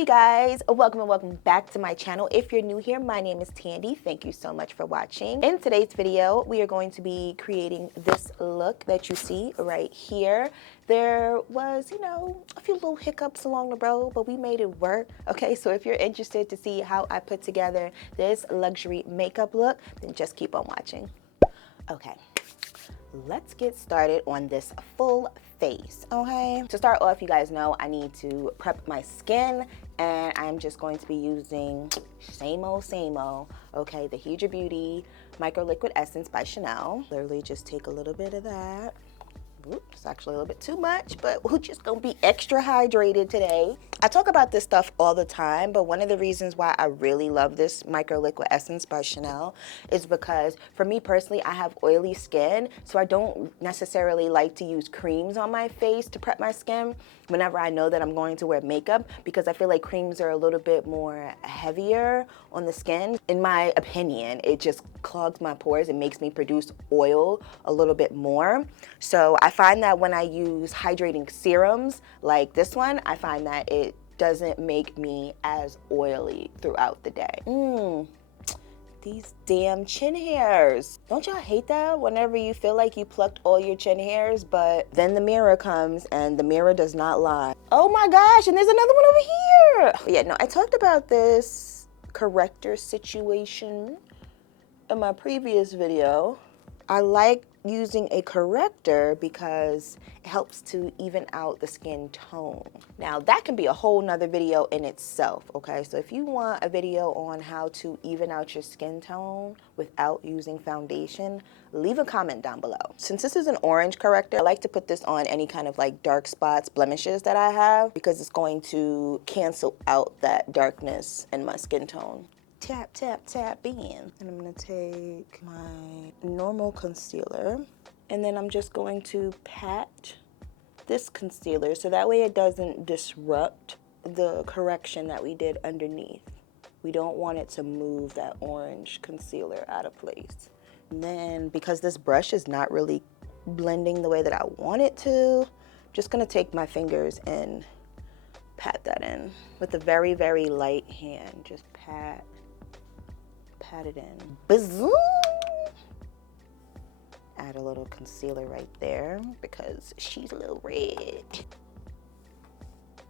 Hey guys, welcome and welcome back to my channel. If you're new here, my name is Tandy. Thank you so much for watching. In today's video, we are going to be creating this look that you see right here. There was, a few little hiccups along the road, but we made it work. Okay, so if you're interested to see how I put together this luxury makeup look, then just keep on watching. Okay, let's get started on this full face. Okay, to start off, you guys know I need to prep my skin, and I'm just going to be using same old, okay, the Colada Beauty Micro Liquid Essence by Chanel. Literally just take a little bit of that. Oops, it's actually a little bit too much, but we're just gonna be extra hydrated today. I talk about this stuff all the time, but one of the reasons why I really love this Micro Liquid Essence by Chanel is because for me personally, I have oily skin, so I don't necessarily like to use creams on my face to prep my skin whenever I know that I'm going to wear makeup, because I feel like creams are a little bit more heavier on the skin. In my opinion, it just clogs my pores. It makes me produce oil a little bit more. So I find that when I use hydrating serums like this one, I find that it doesn't make me as oily throughout the day. These damn chin hairs. Don't y'all hate that whenever you feel like you plucked all your chin hairs, but then the mirror comes and the mirror does not lie? Oh my gosh, and there's another one over here. Yeah, no, I talked about this corrector situation in my previous video. I like using a corrector because it helps to even out the skin tone. Now that can be a whole nother video in itself, okay? So if you want a video on how to even out your skin tone without using foundation, leave a comment down below. Since this is an orange corrector, I like to put this on any kind of like dark spots, blemishes that I have, because it's going to cancel out that darkness in my skin tone. Tap, tap, tap in. And I'm gonna take my normal concealer, and then I'm just going to pat this concealer so that way it doesn't disrupt the correction that we did underneath. We don't want it to move that orange concealer out of place. And then because this brush is not really blending the way that I want it to, I'm just gonna take my fingers and pat that in with a very, very light hand. Just pat it in. Bazoom! Add a little concealer right there because she's a little red.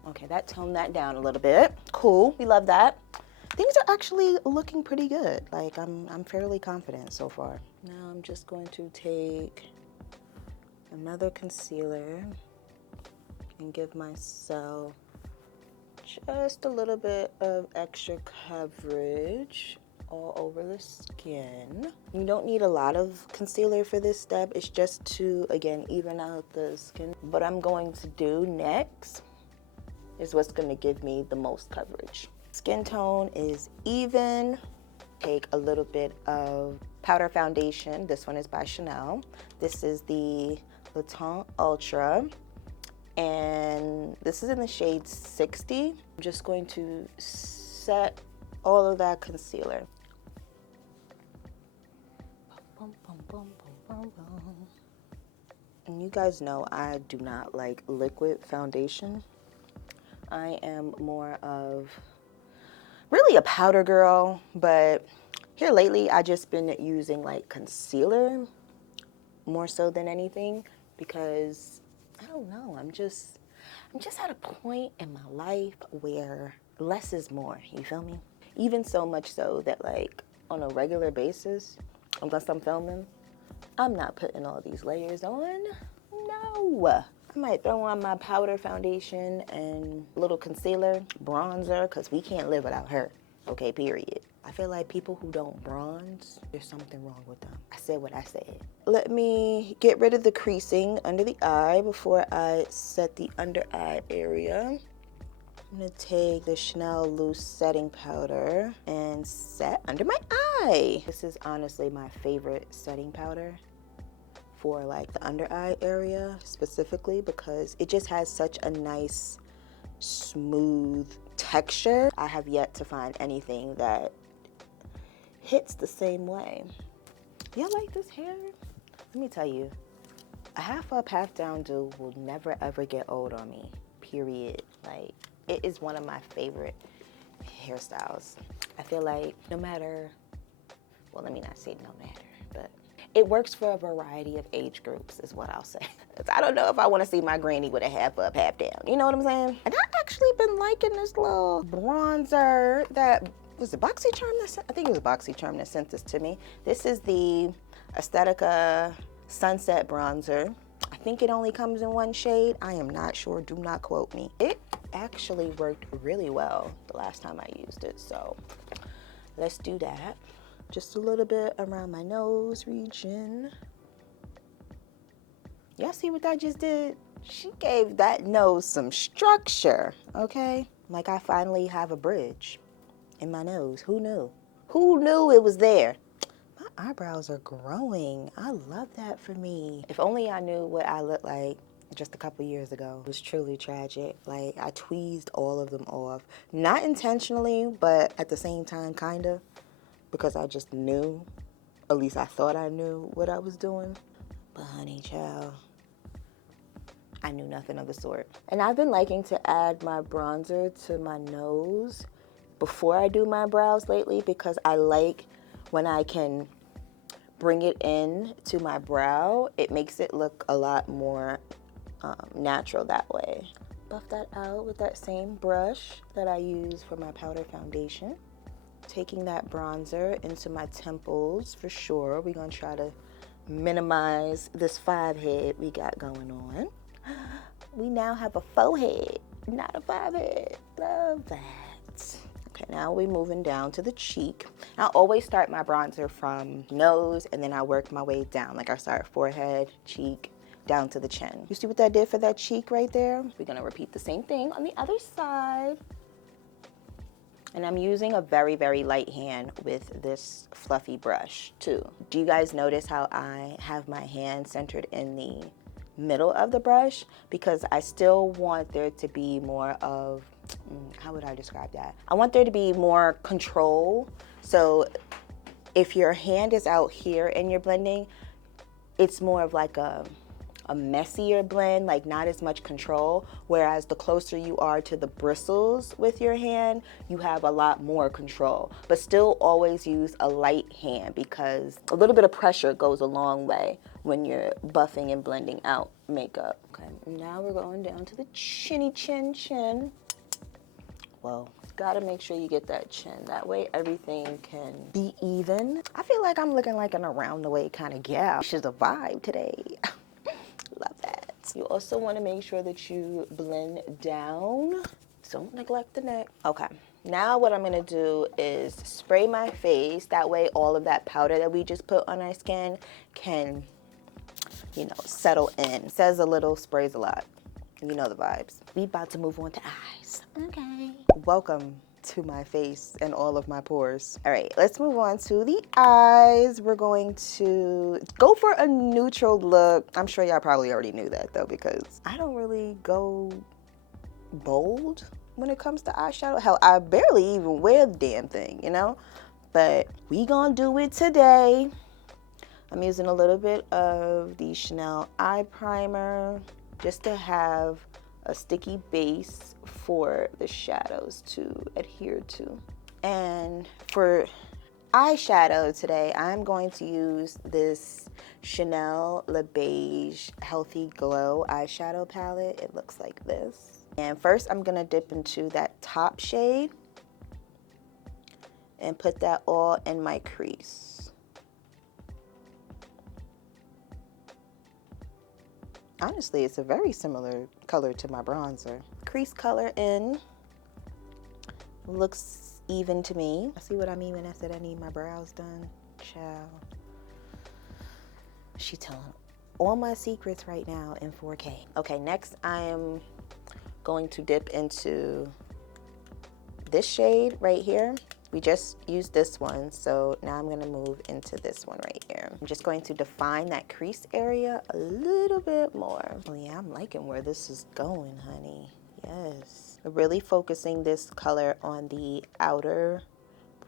Okay, that toned that down a little bit. Cool, we love that. Things are actually looking pretty good. Like I'm fairly confident so far. Now I'm just going to take another concealer and give myself just a little bit of extra coverage all over the skin. You don't need a lot of concealer for this step. It's just to, again, even out the skin. What I'm going to do next is what's gonna give me the most coverage. Skin tone is even. Take a little bit of powder foundation. This one is by Chanel. This is the Teint Ultra, and this is in the shade 60. I'm just going to set all of that concealer. And you guys know I do not like liquid foundation. I am more of really a powder girl, but here lately I just been using like concealer more so than anything, because I don't know, I'm just at a point in my life where less is more, you feel me? Even so much so that like on a regular basis, unless I'm filming, I'm not putting all these layers on. No. I might throw on my powder foundation and a little concealer, bronzer, because we can't live without her. Okay, period. I feel like people who don't bronze, there's something wrong with them. I said what I said. Let me get rid of the creasing under the eye before I set the under eye area. I'm gonna take the Chanel loose setting powder and set under my eye. This is honestly my favorite setting powder for like the under eye area specifically, because it just has such a nice smooth texture. I have yet to find anything that hits the same way. Y'all like this hair? Let me tell you, a half up, half down do will never ever get old on me, period. Like, it is one of my favorite hairstyles. I feel like no matter, well, let me not say no matter, but it works for a variety of age groups is what I'll say. I don't know if I want to see my granny with a half up, half down. You know what I'm saying? And I've actually been liking this little bronzer that, was it BoxyCharm that, I think it was BoxyCharm that sent this to me. This is the Aesthetica Sunset Bronzer. I think it only comes in one shade. I am not sure, do not quote me. It actually worked really well the last time I used it, so let's do that. Just a little bit around my nose region. Y'all see what I just did? She gave that nose some structure, okay? Like I finally have a bridge in my nose. Who knew? Who knew it was there? My eyebrows are growing. I love that for me. If only I knew what I looked like just a couple years ago. It was truly tragic. Like I tweezed all of them off. Not intentionally, but at the same time, kinda. Because I just knew, at least I thought I knew what I was doing. But honey child, I knew nothing of the sort. And I've been liking to add my bronzer to my nose before I do my brows lately because I like when I can bring it in to my brow. It makes it look a lot more natural that way. Buff that out with that same brush that I use for my powder foundation. Taking that bronzer into my temples for sure. We're gonna try to minimize this 5-head we got going on. We now have a 4-head, not a 5-head. Love that. Okay, now we're moving down to the cheek. I always start my bronzer from nose and then I work my way down. Like I start forehead, cheek, down to the chin. You see what that did for that cheek right there? We're gonna repeat the same thing on the other side. And I'm using a very, very light hand with this fluffy brush too. Do you guys notice how I have my hand centered in the middle of the brush? Because I still want there to be more of, how would I describe that? I want there to be more control. So if your hand is out here and you're blending, it's more of like a messier blend, like not as much control, whereas the closer you are to the bristles with your hand, you have a lot more control. But still always use a light hand because a little bit of pressure goes a long way when you're buffing and blending out makeup. Okay, now we're going down to the chinny chin. Well, gotta make sure you get that chin. That way everything can be even. I feel like I'm looking like an around the way kind of gal. She's a vibe today. Love that. You also want to make sure that you blend down. Don't neglect the neck. Okay, now what I'm gonna do is spray my face. That way all of that powder that we just put on our skin can, you know, settle in. Says a little, sprays a lot. You know the vibes. We about to move on to eyes. Okay. Welcome to my face and all of my pores. All right, let's move on to the eyes. We're going to go for a neutral look. I'm sure y'all probably already knew that though, because I don't really go bold when it comes to eyeshadow. Hell, I barely even wear the damn thing, you know? But we gonna do it today. I'm using a little bit of the Chanel eye primer just to have a sticky base for the shadows to adhere to. And for eyeshadow today, I'm going to use this Chanel Le Beige Healthy Glow eyeshadow palette. It looks like this. And first I'm gonna dip into that top shade and put that all in my crease. Honestly, it's a very similar color to my bronzer. Crease color in. Looks even to me. See what I mean when I said I need my brows done? Child. She telling all my secrets right now in 4K. Okay, next I am going to dip into this shade right here. We just used this one, so now I'm gonna move into this one right here. I'm just going to define that crease area a little bit more. Oh yeah, I'm liking where this is going, honey. Yes. Really focusing this color on the outer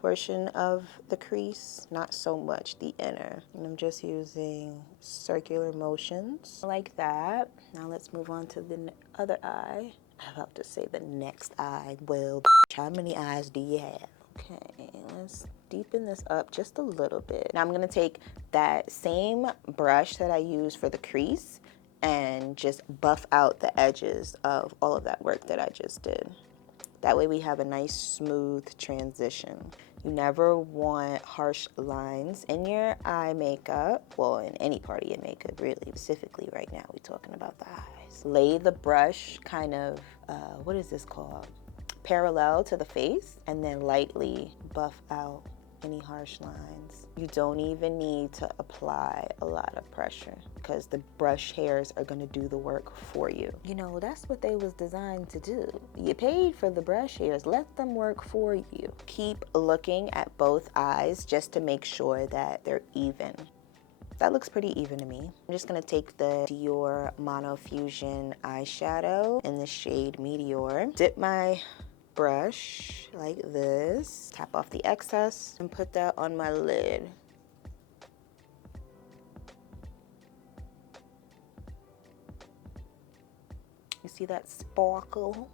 portion of the crease, not so much the inner. And I'm just using circular motions like that. Now let's move on to the other eye. I'm about to say the next eye. Well, how many eyes do you have? Okay, let's deepen this up just a little bit. Now I'm gonna take that same brush that I used for the crease and just buff out the edges of all of that work that I just did. That way we have a nice smooth transition. You never want harsh lines in your eye makeup, well, in any part of your makeup, really. Specifically right now, we're talking about the eyes. Lay the brush kind of, what is this called? Parallel to the face, and then lightly buff out any harsh lines. You don't even need to apply a lot of pressure because the brush hairs are gonna do the work for you. You know, that's what they was designed to do. You paid for the brush hairs, let them work for you. Keep looking at both eyes just to make sure that they're even. That looks pretty even to me. I'm just gonna take the DIOR MonoFusion eyeshadow in the shade Meteore. Dip my brush like this, tap off the excess, and put that on my lid. You see that sparkle?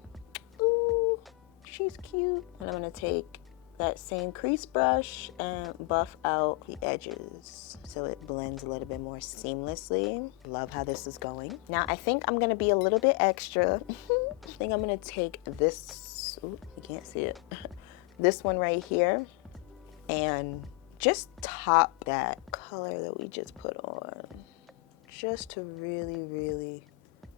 Ooh, she's cute. And I'm gonna take that same crease brush and buff out the edges so it blends a little bit more seamlessly. Love how this is going. Now I think I'm gonna be a little bit extra. I think I'm gonna take this, ooh, you can't see it, this one right here, and just top that color that we just put on, just to really, really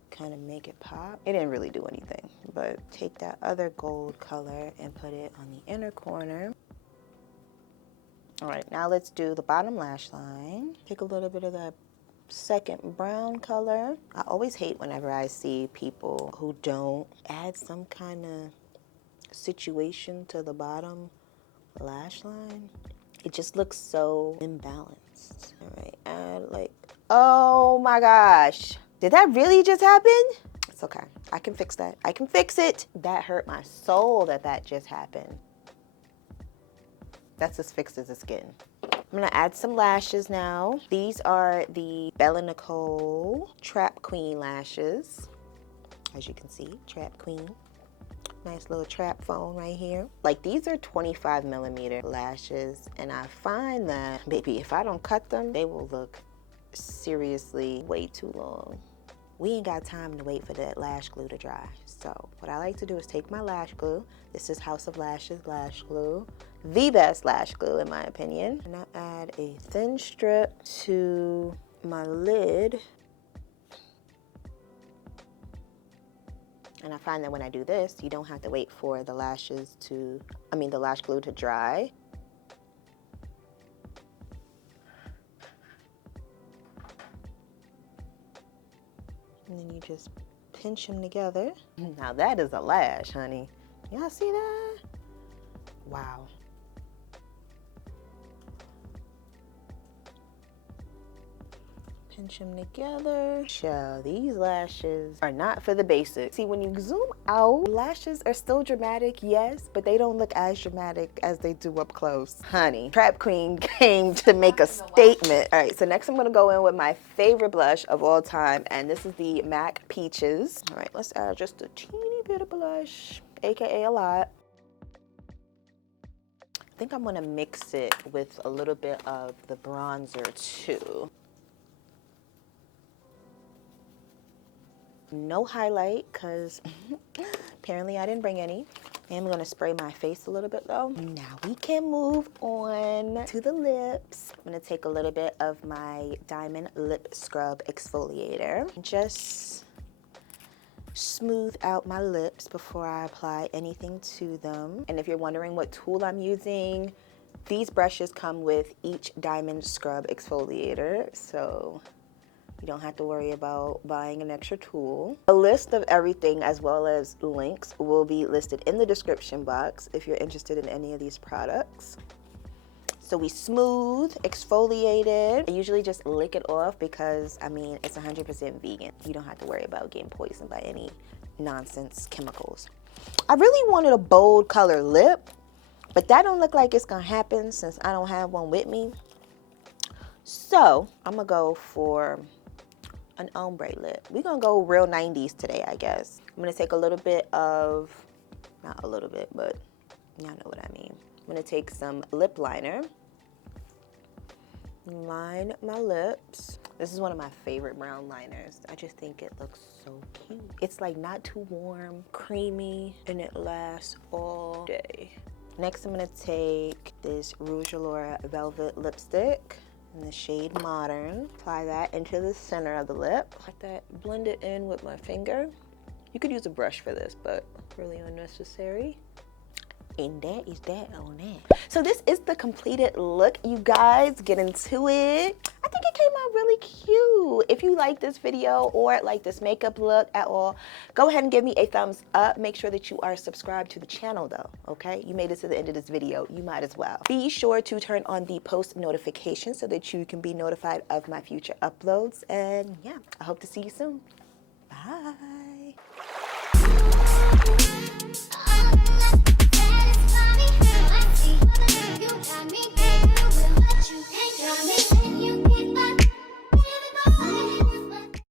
kind of make it pop. It didn't really do anything, but take that other gold color and put it on the inner corner. All right, now let's do the bottom lash line. Take a little bit of that second brown color. I always hate whenever I see people who don't add some kind of situation to the bottom lash line. It just looks so imbalanced. All right, add like, oh my gosh. Did that really just happen? It's okay. I can fix that. I can fix it. That hurt my soul that that just happened. That's as fixed as it's getting. I'm gonna add some lashes now. These are the NICHOLE Trap Queen lashes. As you can see, Trap Queen. Nice little trap phone right here. Like, these are 25mm lashes, and I find that, baby, if I don't cut them, they will look seriously way too long. We ain't got time to wait for that lash glue to dry. So what I like to do is take my lash glue. This is House of Lashes lash glue. The best lash glue in my opinion. And I add a thin strip to my lid. And I find that when I do this, you don't have to wait for the lash glue to dry. And then you just pinch them together. Now that is a lash, honey. Y'all see that? Wow. Pinch them together. Child, these lashes are not for the basics. See, when you zoom out, lashes are still dramatic, yes, but they don't look as dramatic as they do up close. Honey, Trap Queen came to make a statement. All right, so next I'm gonna go in with my favorite blush of all time, and this is the MAC Peaches. All right, let's add just a teeny bit of blush, AKA a lot. I think I'm gonna mix it with a little bit of the bronzer too. No highlight, because apparently I didn't bring any. And I'm gonna spray my face a little bit though. Now we can move on to the lips. I'm gonna take a little bit of my Diamond Lip Scrub Exfoliator. Just smooth out my lips before I apply anything to them. And if you're wondering what tool I'm using, these brushes come with each Diamond Scrub Exfoliator, so you don't have to worry about buying an extra tool. A list of everything as well as links will be listed in the description box if you're interested in any of these products. So we smooth, exfoliated. I usually just lick it off because, I mean, it's 100% vegan. You don't have to worry about getting poisoned by any nonsense chemicals. I really wanted a bold color lip, but that don't look like it's gonna happen since I don't have one with me. So I'm gonna go for an ombre lip. We're gonna go real 90s today, I guess. I'm gonna take a little bit of, not a little bit, but y'all know what I mean. I'm gonna take some lip liner, line my lips. This is one of my favorite brown liners. I just think it looks so cute. It's like not too warm, creamy, and it lasts all day. Next, I'm gonna take this Rouge Allure Velvet lipstick in the shade Modern. Apply that into the center of the lip. Let that blend it in with my finger. You could use a brush for this, but really unnecessary. And that is that on that. So this is the completed look, you guys. Get into it. I think it came out really cute. If you like this video or like this makeup look at all, go ahead and give me a thumbs up. Make sure that you are subscribed to the channel though, okay? You made it to the end of this video, you might as well. Be sure to turn on the post notifications so that you can be notified of my future uploads. And yeah, I hope to see you soon. Bye.